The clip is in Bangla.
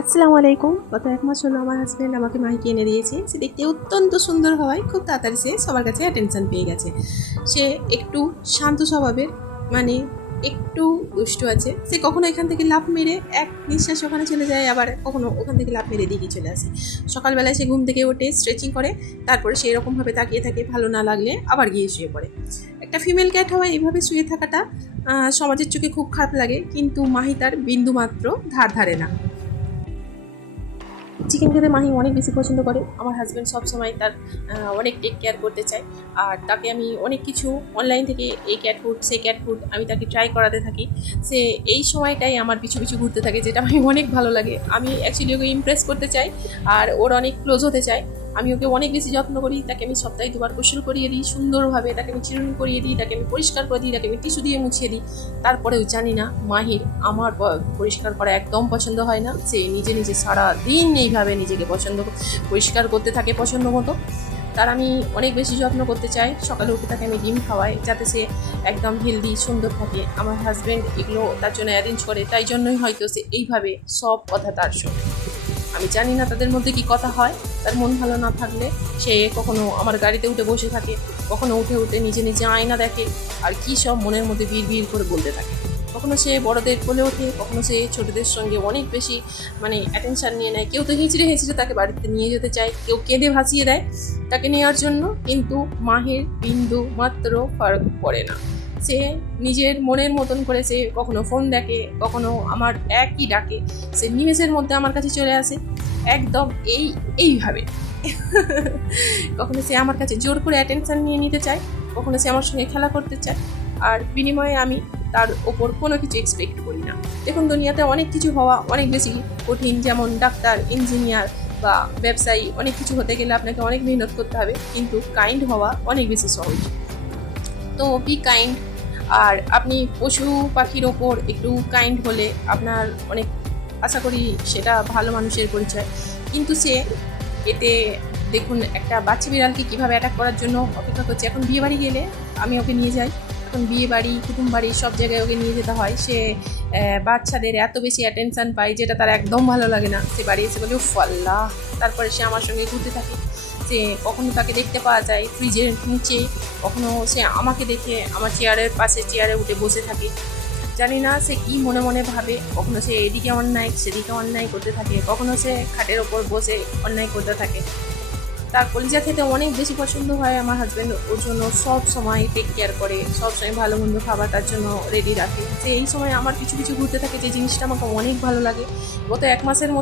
আসসালামু আলাইকুম। গত এক মাস হলো আমার হাজব্যান্ড আমাকে মাহিকে এনে দিয়েছে। সে দেখতে অত্যন্ত সুন্দর হওয়ায় খুব তাড়াতাড়ি সে সবার কাছে অ্যাটেনশান পেয়ে গেছে। সে একটু শান্ত স্বভাবের মানে একটু দুষ্টু আছে। সে কখনো এখান থেকে লাফ মেরে এক নিঃশ্বাস ওখানে চলে যায়, আবার কখনো ওখান থেকে লাফ মেরে দিকে চলে আসে। সকালবেলায় সে ঘুম থেকে ওঠে স্ট্রেচিং করে, তারপরে সেই রকমভাবে তাকিয়ে থাকে, ভালো না লাগলে আবার গিয়ে শুয়ে পড়ে। একটা ফিমেল ক্যাট হওয়ায় এইভাবে শুয়ে থাকাটা সমাজের চোখে খুব খারাপ লাগে, কিন্তু মাহি তার বিন্দুমাত্র ধার ধারে না। চিকেন খেতে মাহি অনেক বেশি পছন্দ করে। আমার হাজব্যান্ড সবসময় তার অনেক টেক কেয়ার করতে চায়। আর তাকে আমি অনেক কিছু অনলাইন থেকে এই ক্যাট ফুড সেই ক্যাট ফুড আমি তাকে ট্রাই করাতে থাকি। সে এই সময়টাই আমার পিছু পিছু ঘুরতে থাকে, যেটা আমি অনেক ভালো লাগে। আমি অ্যাকচুয়ালি ওকে ইমপ্রেস করতে চাই, আর ওর অনেক ক্লোজ হতে চাই আমি ওকে অনেক বেশি যত্ন করি, তাকে আমি সপ্তাহে দুবার গোসল করিয়ে দিই, সুন্দরভাবে তাকে আমি চিরুনি করিয়ে দিই, তাকে আমি পরিষ্কার করে দিই, তাকে আমি টিস্যু দিয়ে মুছিয়ে দিই। তারপরেও জানি না, মাহির আমার পরিষ্কার করা একদম পছন্দ হয় না। সে নিজে নিজে সারা দিন এইভাবে নিজেকে পছন্দ, পরিষ্কার করতে থাকে পছন্দ মতো। তার আমি অনেক বেশি যত্ন করতে চাই। সকালে উঠে তাকে আমি ডিম খাওয়াই যাতে সে একদম হেলদি সুন্দর থাকে। আমার হাজব্যান্ড এগুলো তার জন্য অ্যারেঞ্জ করে, তাই জন্যই হয়তো সে এইভাবে সব কথা তার শোনে। আমি জানি না তাদের মধ্যে কি কথা হয়। তার মন ভালো না থাকলে সে কখনো আমার গাড়িতে উঠে বসে থাকে, কখনো উঠে উঠে নিজে নিজে আয়না দেখে আর কী সব মনের মধ্যে বিড় বিড় করে বলতে থাকে। কখনো সে বড়দের বলে ওঠে, কখনো সে ছোটদের সঙ্গে অনেক বেশি মানে অ্যাটেনশান নিয়ে নেয়। কেউ তো হিঁচড়ে হিঁচড়ে তাকে বাড়িতে নিয়ে যেতে চায়, কেউ কেঁদে ভাসিয়ে দেয় তাকে নেওয়ার জন্য, কিন্তু মাহের বিন্দু মাত্র ফারাক পড়ে না। সে নিজের মনের মতন করে সে কখনো ফোন দেখে, কখনো আমার একই ডাকে। সে নিমেষের মধ্যে আমার কাছে চলে আসে। একদম এই, এইভাবে। কখনো সে আমার কাছে জোর করে অ্যাটেনশান নিয়ে নিতে চায়, কখনো সে আমার সঙ্গে খেলা করতে চায়। আর বিনিময়ে আমি তার ওপর কোনো কিছু এক্সপেক্ট করি না। দেখুন, দুনিয়াতে অনেক কিছু হওয়া অনেক বেশি কঠিন, যেমন ডাক্তার ইঞ্জিনিয়ার বা ব্যবসায়ী, অনেক কিছু হতে গেলে আপনাকে অনেক মেহনত করতে হবে, কিন্তু কাইন্ড হওয়া অনেক বেশি সহজ। তো বি কাইন্ড আর আপনি পশু পাখির ওপর একটু কাইন্ড হলে আপনার অনেক, আশা করি সেটা ভালো মানুষের পরিচয়। কিন্তু সে এতে দেখুন, একটা বাচ্চা বিড়ালকে কীভাবে অ্যাটাক করার জন্য অপেক্ষা করছে। এখন বিয়ে বাড়ি গেলে আমি ওকে নিয়ে যাই। এখন বিয়ে বাড়ি, কুটুম বাড়ি সব জায়গায় ওকে নিয়ে যেতে হয়। সে বাচ্চাদের এত বেশি অ্যাটেনশন পায় যেটা তার একদম ভালো লাগে না। সে বাড়ি এসে বলে, উফ আল্লাহ! তারপরে সে আমার সঙ্গে ঘুরতে থাকে। যে কখনো তাকে দেখতে পাওয়া যায় ফ্রিজের নিচে, কখনো সে আমাকে দেখে আমার চেয়ারের পাশে চেয়ারে উঠে বসে থাকে। জানি না সে কি মনে মনে ভাবে, কখনো সে এদিকে অন্যায়, সেদিকে অন্যায় করতে থাকে, কখনো সে খাটের ওপর বসে অন্যায় করতে থাকে। তার কলিজা খেতে অনেক বেশি পছন্দ হয় আমার হাজব্যান্ড ওর জন্য সব সময় টেক কেয়ার করে, সব সময় ভালো মন্দ খাবার তার জন্য রেডি রাখে। যে এই সময় আমার কিছু কিছু ঘুরতে থাকে, যে জিনিসটা আমাকে অনেক ভালো লাগে। গত এক মাসের